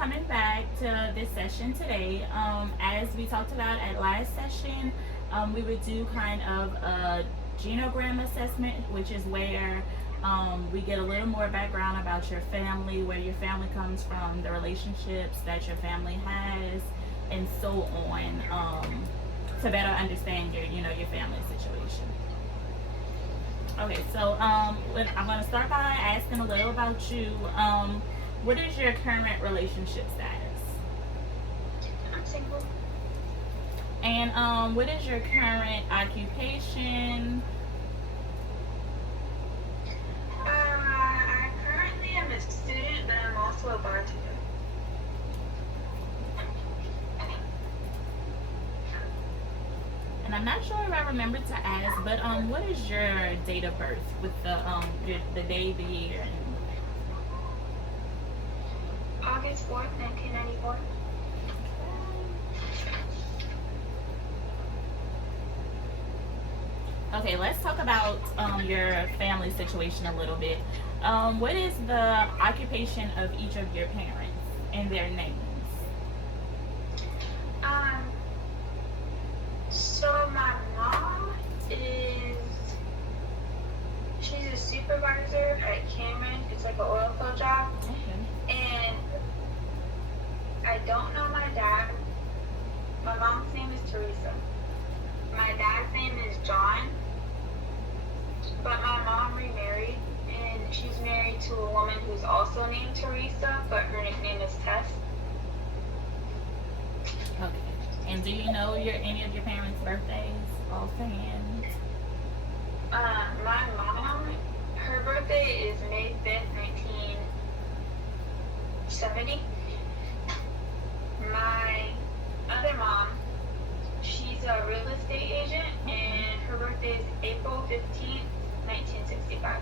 coming back to this session today. As we talked about at last session, we would do kind of a genogram assessment, which is where we get a little more background about your family, where your family comes from, the relationships that your family has, and so on, to better understand your family situation. Okay, so I'm going to start by asking a little about you. What is your current relationship status? I'm single. And what is your current occupation? I currently am a student, but I'm also a bartender. And I'm not sure if I remember to ask, but what is your date of birth with the day, the year, and August 4th, 1994. okay, let's talk about your family situation a little bit. What is the occupation of each of your parents and their names? Um, so my mom is, she's a supervisor at Cameron. It's like an oil field job. Okay. And I don't know my dad. My mom's name is Teresa. My dad's name is John. But my mom remarried, and she's married to a woman who's also named Teresa, but her nickname is Tess. Okay. And do you know any of your parents' birthdays offhand? My mom, her birthday is May 5th, 1970. My other mom, she's a real estate agent, and her birthday is April 15th, 1965.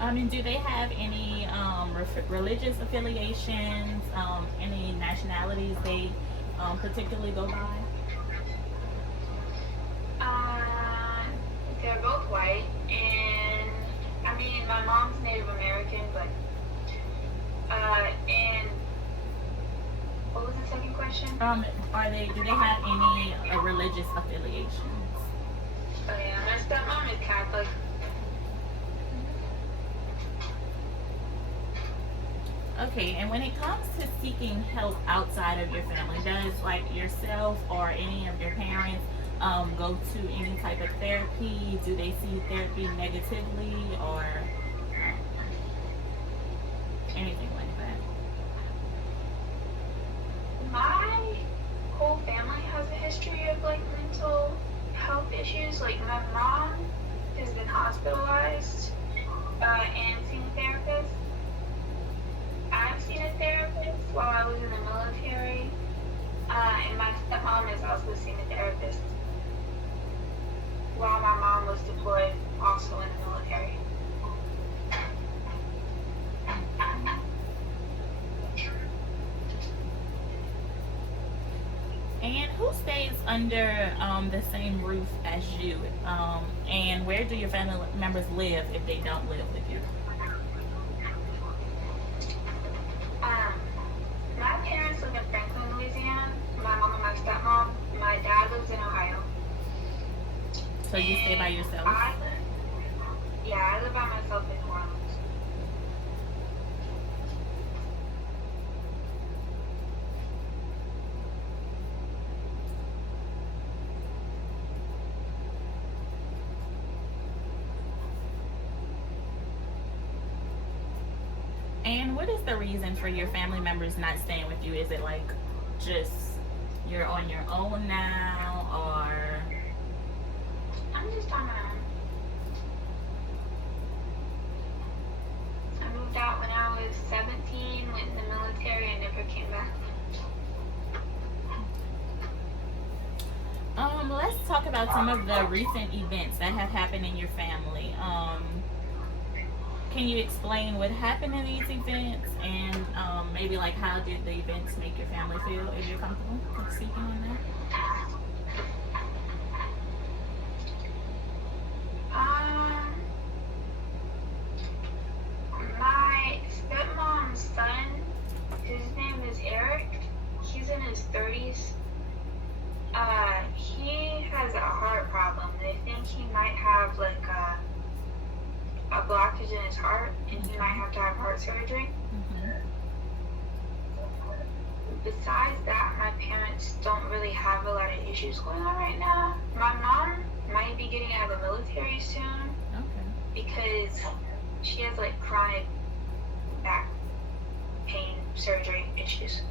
And do they have any religious affiliations? Any nationalities they particularly go by? Um, they're both white, and I mean, my mom's Native American, but, and what was the second question? Do they have any religious affiliations? Oh yeah, my stepmom is Catholic. Okay, and when it comes to seeking help outside of your family, does like yourself or any of your parents go to any type of therapy? Do they see therapy negatively or anything like that? My whole family has a history of like mental health issues. Like my mom has been hospitalized and seen a therapist. I've seen a therapist while I was in the military, and my stepmom has also seen a therapist while my mom was deployed, also in the military. And who stays under the same roof as you? And where do your family members live if they don't live with you? Um, my parents live in Franklin, Louisiana. My mom and my stepmom. My dad lives in Ohio. So you stay by yourself? I live by myself in New Orleans. And what is the reason for your family members not staying with you? Is it like just you're on your own now, or I'm just on my own. I moved out when I was 17, went in the military, and never came back. let's talk about some of the recent events that have happened in your family. Can you explain what happened in these events and maybe like how did the events make your family feel? If you're comfortable with speaking on that. blockage in his heart, and he might have to have heart surgery. Mm-hmm. Besides that, my parents don't really have a lot of issues going on right now. My mom might be getting out of the military soon Okay. because she has like chronic back pain surgery issues.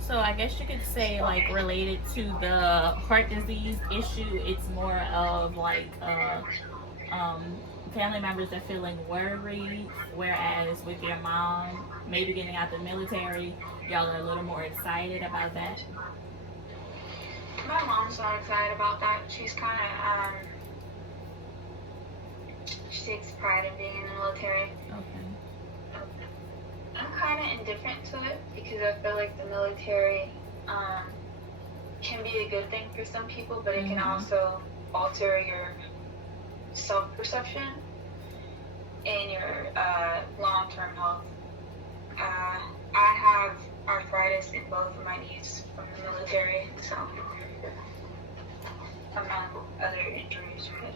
So I guess you could say, like, related to the heart disease issue, it's more of like um, family members are feeling worried, whereas with your mom maybe getting out the military, y'all are a little more excited about that. My mom's not excited about that. She's kind of she takes pride in being in the military. Okay. I'm kind of indifferent to it because I feel like the military can be a good thing for some people, but it can Mm-hmm. also alter your self-perception and your long-term health. I have arthritis in both of my knees from the military, so among other injuries. Okay.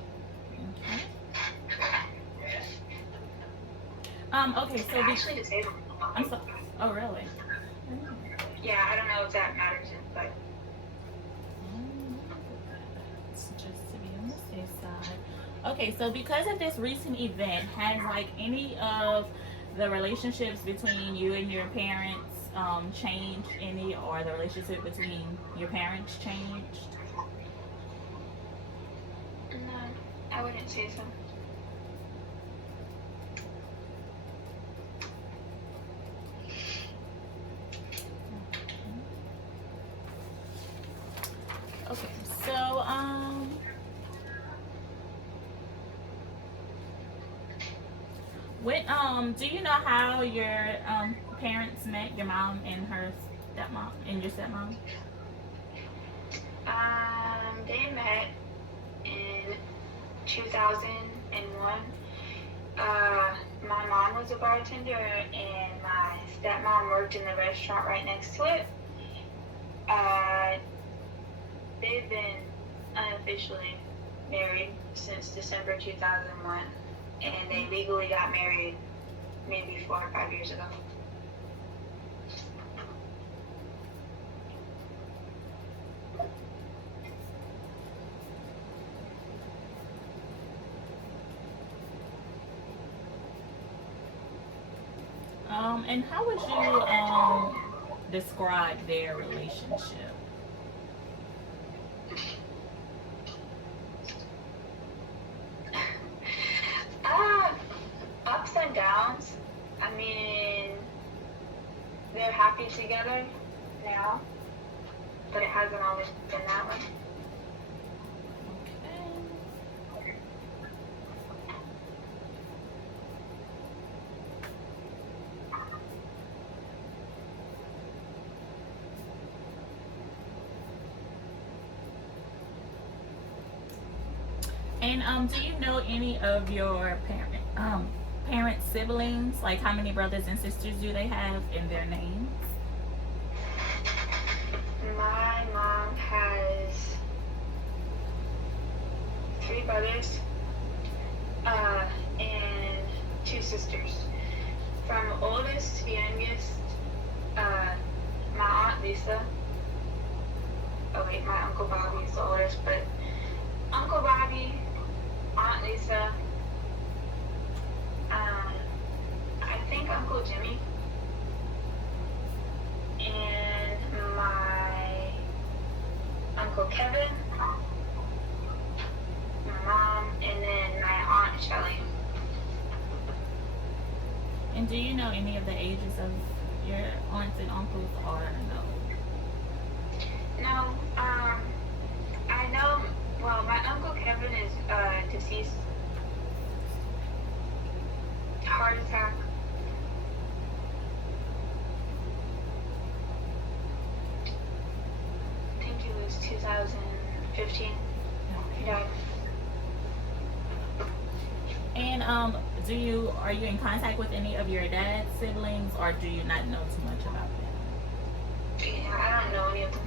Okay, so I'm actually disabled. I'm so. Oh, really? Yeah, I don't know if that matters, but It's just to be on the safe side. Okay, so because of this recent event, has like any of the relationships between you and your parents changed any, or the relationship between your parents changed? no, I wouldn't say so. Okay, so what do you know how your parents met? Your mom and her stepmom and your stepmom. They met in 2001. My mom was a bartender, and my stepmom worked in the restaurant right next to it. Uh, they've been unofficially married since December 2001, and they legally got married maybe 4 or 5 years ago. And how would you describe their relationship? Uh, Ups and downs. I mean, they're happy together now, but it hasn't always been that way. Okay. And do you know any of your parent siblings? Like, how many brothers and sisters do they have in their names? My mom has 3 brothers and 2 sisters. From oldest to youngest, uh, my aunt Lisa. Oh wait, my uncle Bobby is the oldest, but Uncle Bobby, Aunt Lisa, I think Uncle Jimmy, and my Uncle Kevin, my mom, and then my Aunt Shelley. And do you know any of the ages of your aunts and uncles, or no? No, I know, well, my Uncle Kevin is deceased. Heart attack. I think it was 2015. He died. And are you in contact with any of your dad's siblings, or do you not know too much about them? Yeah, I don't know any of them.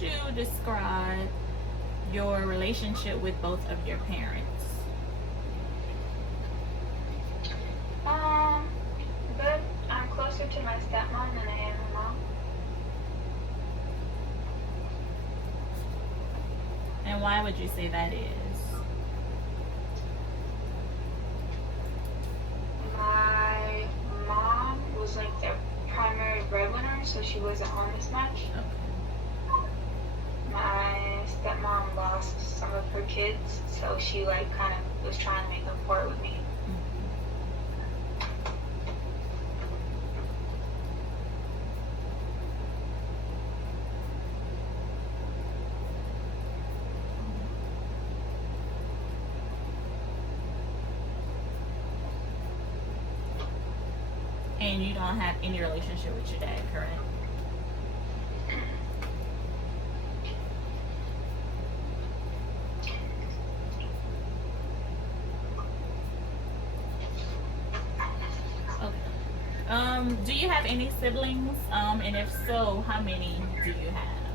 would you describe your relationship with both of your parents? But I'm closer to my stepmom than I am my mom. And why would you say that is? My mom was like the primary breadwinner, so she wasn't home as much. Okay. My stepmom lost some of her kids, so she like kind of was trying to make up for it with me. And you don't have any relationship with your dad, correct? Okay. Do you have any siblings? And if so, how many do you have?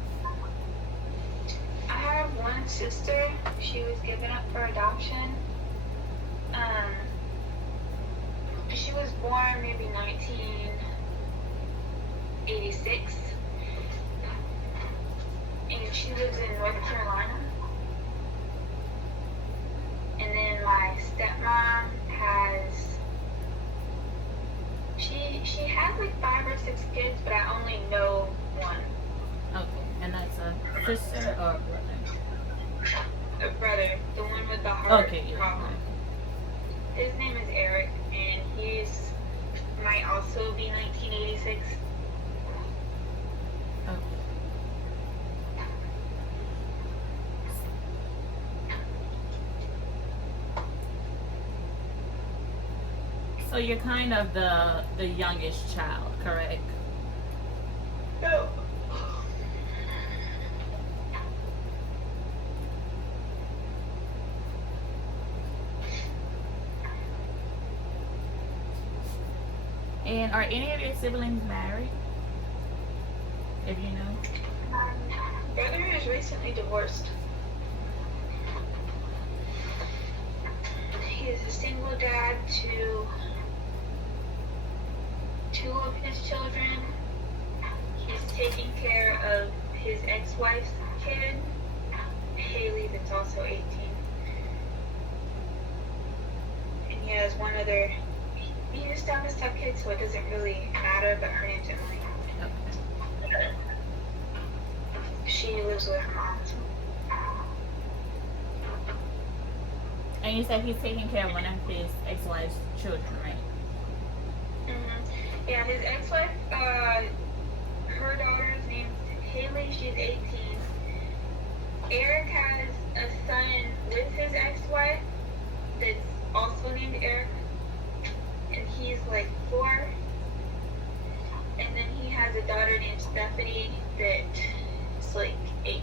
I have one sister. She was given up for adoption. She was born maybe 1986, and she lives in North Carolina. And then my stepmom has, she has like 5 or 6 kids, but I only know one. Okay, and that's a sister or a brother? A brother, the one with the heart Okay, yeah. problem. His name is Eric, and he's might also be 1986. Okay. So you're kind of the youngest child, correct? No. And are any of your siblings married? If you know. My brother is recently divorced. He is a single dad to 2 of his children. He's taking care of his ex-wife's kid, Haley, that's also 18. And he has one other. He used to have a stepkid, so it doesn't really matter, but her name's Emily. Okay. She lives with her mom. And you said he's taking care of one of his ex-wife's children, right? Mm-hmm. Yeah, his ex-wife, her daughter's name's Haley. She's 18. Eric has a son with his ex-wife that's also named Eric, and he's like 4. And then he has a daughter named Stephanie that's like 8.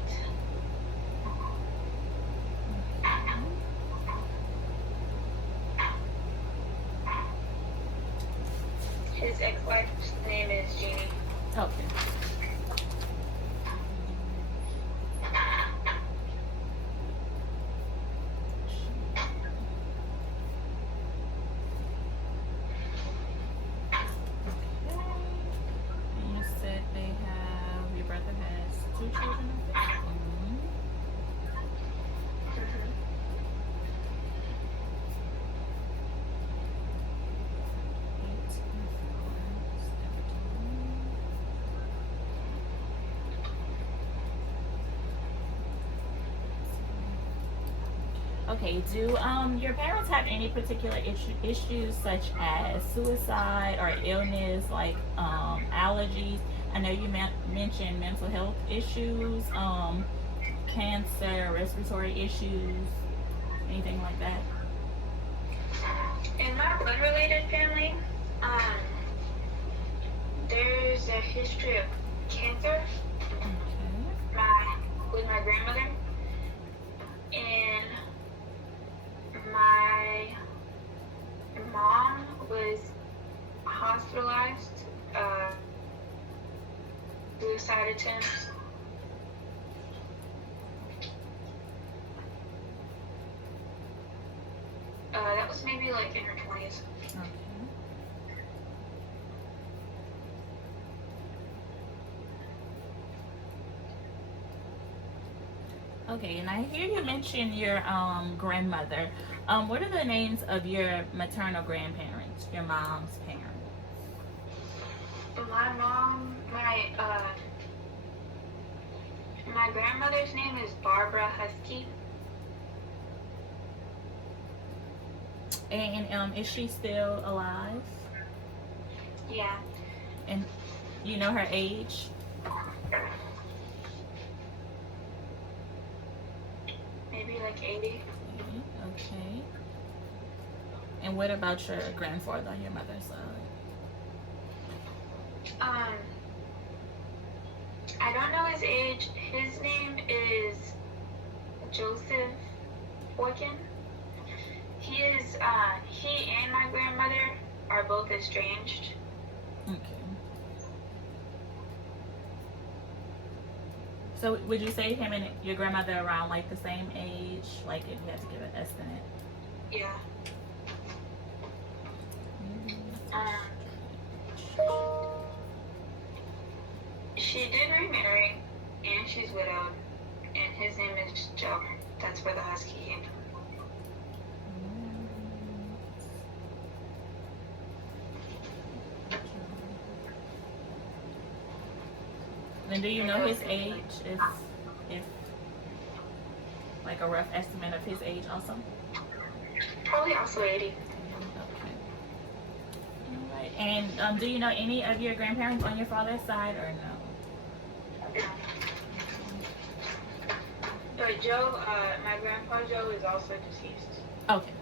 His ex-wife's name is Jeannie. Okay. And you said your brother has 2 children? Okay, do your parents have any particular issues such as suicide or illness, like allergies? I know you mentioned mental health issues, cancer, respiratory issues, anything like that? In my blood-related family, there's a history of cancer. With my grandmother, and my mom was hospitalized, suicide attempts, years. Okay. Okay, and I hear you mention your grandmother. What are the names of your maternal grandparents, your mom's parents? My mom, my grandmother's name is Barbara Husky. And is she still alive? Yeah, And you know her age? maybe like 80. Okay. And what about your grandfather on your mother's side? Um, I don't know his age. His name is Joseph Forkin. He and my grandmother are both estranged. Okay. So would you say him and your grandmother around like the same age? Like if you had to give an estimate? Yeah. She did remarry, and she's widowed, and his name is Joe. That's where the husky came from. And do you know his age? If like a rough estimate of his age also? Probably also 80. Okay. All right. And do you know any of your grandparents on your father's side or no? Yeah. But Joe, my grandpa Joe is also deceased. Okay.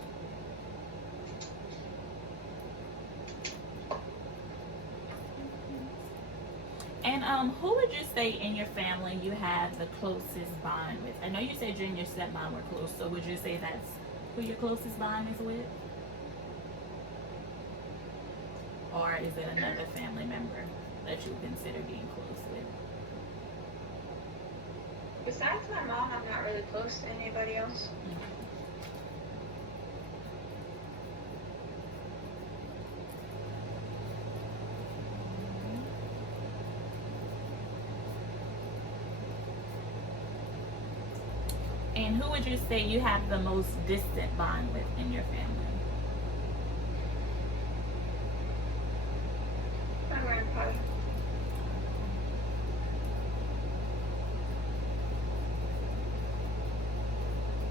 And who would you say in your family you have the closest bond with? I know you said you and your stepmom were close, so would you say that's who your closest bond is with? Or is it another family member that you consider being close with? Besides my mom, I'm not really close to anybody else. And who would you say you have the most distant bond with in your family? My grandpa.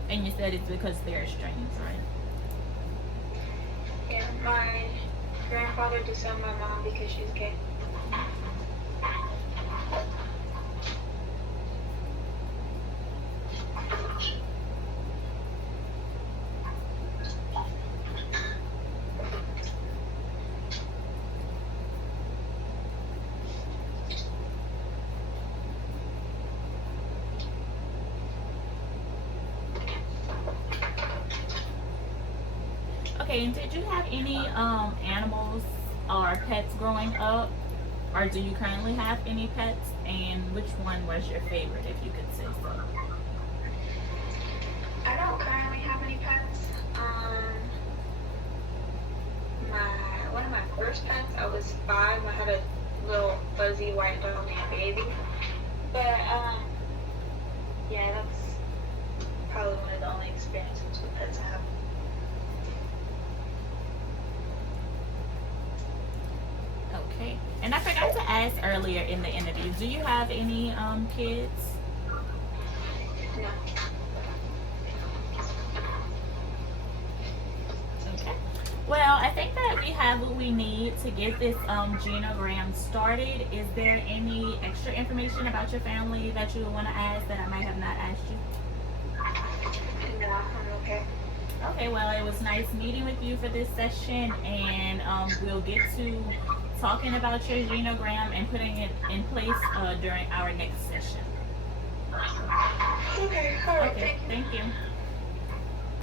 And you said it's because they're estranged, right? Yeah, my grandfather disowned my mom because she's gay. Okay, and did you have any animals or pets growing up? Or do you currently have any pets? And which one was your favorite, if you could say so? I don't currently have any pets. One of my first pets, I was 5. I had a little fuzzy white dog named Baby. But yeah, that's probably one of the only experiences with pets I have. Okay. And I forgot to ask earlier in the interview, do you have any kids? No. Okay. Well, I think that we have what we need to get this genogram started. Is there any extra information about your family that you would want to ask that I might have not asked you? No, I'm okay. Okay, well, it was nice meeting with you for this session, and we'll get to talking about your genogram and putting it in place during our next session. Okay, alright, Okay, thank you. thank you.